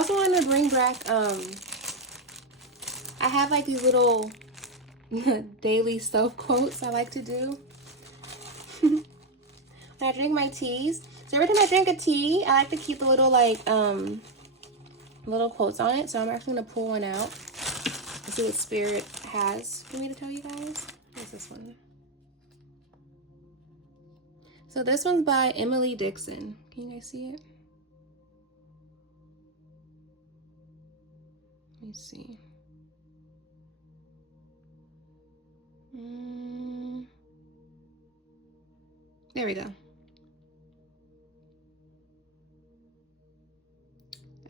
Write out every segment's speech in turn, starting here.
also want to bring back, I have like these little daily self quotes I like to do when I drink my teas. So every time I drink a tea, I like to keep the little like little quotes on it. So I'm actually gonna pull one out and see what Spirit has for me to tell you guys. What's this one? So this one's by Emily Dickinson. Can you guys see it? Let me see. There we go.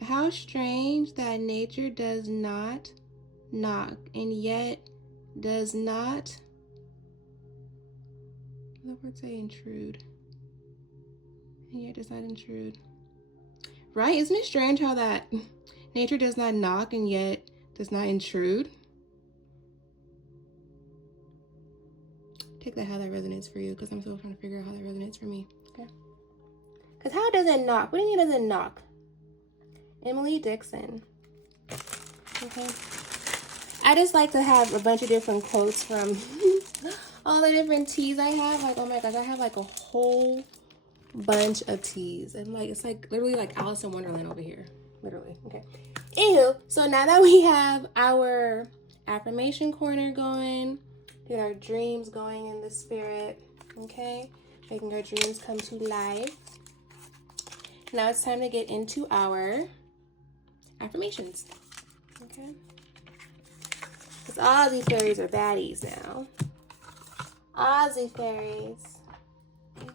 How strange that nature does not knock and yet does not, the word say intrude, and yet does not intrude. Right? Isn't it strange how that nature does not knock and yet does not intrude? Take that how that resonates for you, because I'm still trying to figure out how that resonates for me. Okay. Because how does it knock? What do you mean does it knock? Emily Dickinson. Okay. I just like to have a bunch of different quotes from all the different teas I have. Like, oh my gosh, I have like a whole bunch of teas. And like, it's like literally like Alice in Wonderland over here. Literally. Okay. Anywho, so now that we have our affirmation corner going, get our dreams going in the spirit, okay? Making our dreams come to life. Now it's time to get into our affirmations, okay? Because all these fairies are baddies now. Aussie fairies,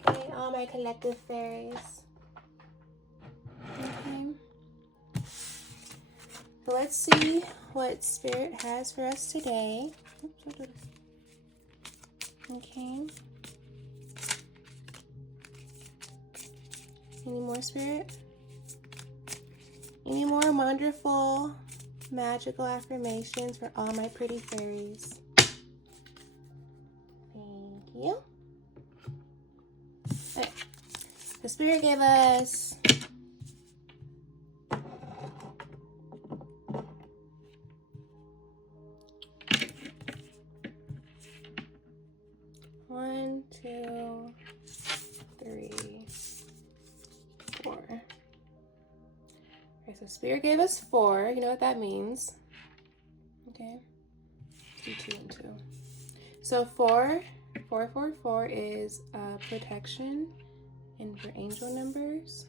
okay? All my collective fairies, okay? So let's see what Spirit has for us today. Oops, okay. Any more, Spirit? Any more wonderful, magical affirmations for all my pretty fairies? Thank you. Okay. The Spirit gave us one, two, three, four. Okay, so Spirit gave us 4. You know what that means. Okay. Do 2 and 2. So 4 is protection and for angel numbers.